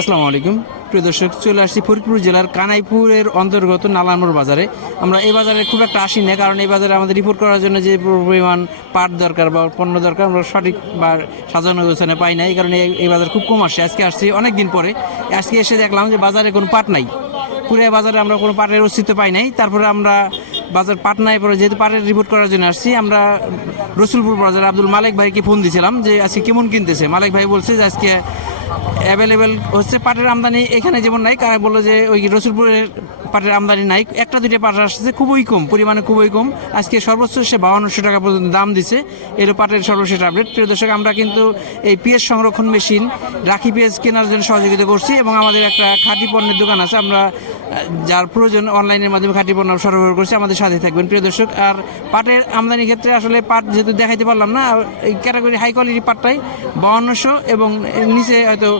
আসসালামু আলাইকুম প্রিয় দর্শক, চলে আসছি ফরিদপুর জেলার কানাইপুরের অন্তর্গত নালানমোড় বাজারে। আমরা এই বাজারে খুব একটা আসি না, কারণ এই বাজারে আমাদের রিপোর্ট করার জন্য যে পরিমাণ পাট দরকার বা পণ্য দরকার আমরা সঠিক বা সাজানো গোছানো পাই না। এই কারণে এই বাজার খুব কম আসছে। আজকে আসছি অনেক দিন পরে, আজকে এসে দেখলাম যে বাজারে কোনো পাট নাই। পুরো বাজারে আমরা কোনো পাটের অস্তিত্ব পাই নাই। তারপরে আমরা বাজার পাট নাই পরে যেহেতু পাটের রিপোর্ট করার জন্য আসছি, আমরা রসুলপুর বাজার আব্দুল মালিক ভাইকে ফোন দিয়েছিলাম যে আজকে কেমন কিনতেছে। মালিক ভাই বলছে যে আজকে অ্যাভেলেবেল হচ্ছে পাটের আমদানি এখানে যেমন নাই, কারণ বললো যে ওই রসুলপুরের পাটের আমদানি নাই, একটা দুইটা পাট আসছে, খুবই কম পরিমাণে, খুবই কম। আজকে সর্বোচ্চ সে 5200 টাকা পর্যন্ত দাম দিছে। এলো পাটের সর্বশেষ আপডেট। প্রিয় দর্শক, আমরা কিন্তু এই পেঁয়াজ সংরক্ষণ মেশিন রাখি পেঁয়াজ কেনার জন্য সহযোগিতা করছি এবং আমাদের একটা খাঁটি পণ্যের দোকান আছে। আমরা যার প্রয়োজন অনলাইনের মাধ্যমে খাঁটি পণ্য সরবরাহ করছি। আমাদের সাথে থাকবেন প্রিয় দর্শক। আর পাটের আমদানির ক্ষেত্রে আসলে পাট যেহেতু দেখাইতে পারলাম না, এই ক্যাটাগরি হাই কোয়ালিটি পাটটাই 5200 এবং নিচে হয়তো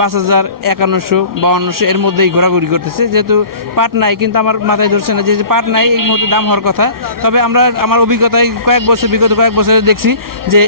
5000, 5100, 5200 এর মধ্যেই ঘোরাঘুরি করতেছে। যেহেতু পাট নাই, কিন্তু আমার মাথায় ধরছে না যে পাট নাই এই মুহূর্তে দাম হওয়ার কথা। তবে আমার অভিজ্ঞতায় বিগত কয়েক বছরে দেখছি যে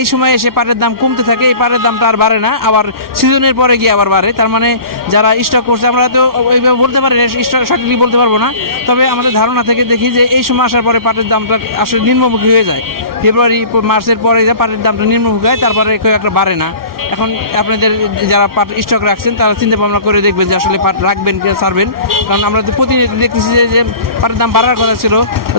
এই সময় এসে পাটের দাম কমতে থাকে, এই পাটের দামটা আর বাড়ে না, আবার সিজনের পরে গিয়ে আবার বাড়ে। তার মানে যারা স্টক করছে, আমরা তো ওইভাবে বলতে পারি না, স্টক সঠিকলি বলতে পারবো না, তবে আমাদের ধারণা থেকে দেখি যে এই সময় আসার পরে পাটের দামটা আসলে নিম্নমুখী হয়ে যায়। ফেব্রুয়ারি মার্চের পরে যে পাটের দামটা নিম্নমুখী হয়, তারপরে কেউ একটা বাড়ে না। এখন আপনাদের যারা পাট স্টক রাখছেন তারা চিন্তা ভাবনা করে দেখবেন যে আসলে পাট রাখবেন কি ছাড়বেন। কারণ আমরা তো প্রতিনিয়ত দেখতেছি যে পাটের দাম বাড়ার কথা ছিল,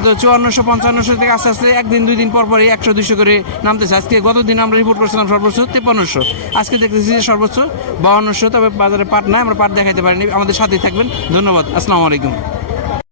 তো 5400, 5500 থেকে আস্তে আস্তে একদিন দুই দিন পর পরই 100-200 করে নামতেছে। আজকে গতদিন আমরা রিপোর্ট করছিলাম সর্বোচ্চ 5300, আজকে দেখতেছি যে সর্বোচ্চ 5200। তবে বাজারে পাট নাই, আমরা পাট দেখাইতে পারিনি। আমাদের সাথেই থাকবেন, ধন্যবাদ। আসসালামু আলাইকুম।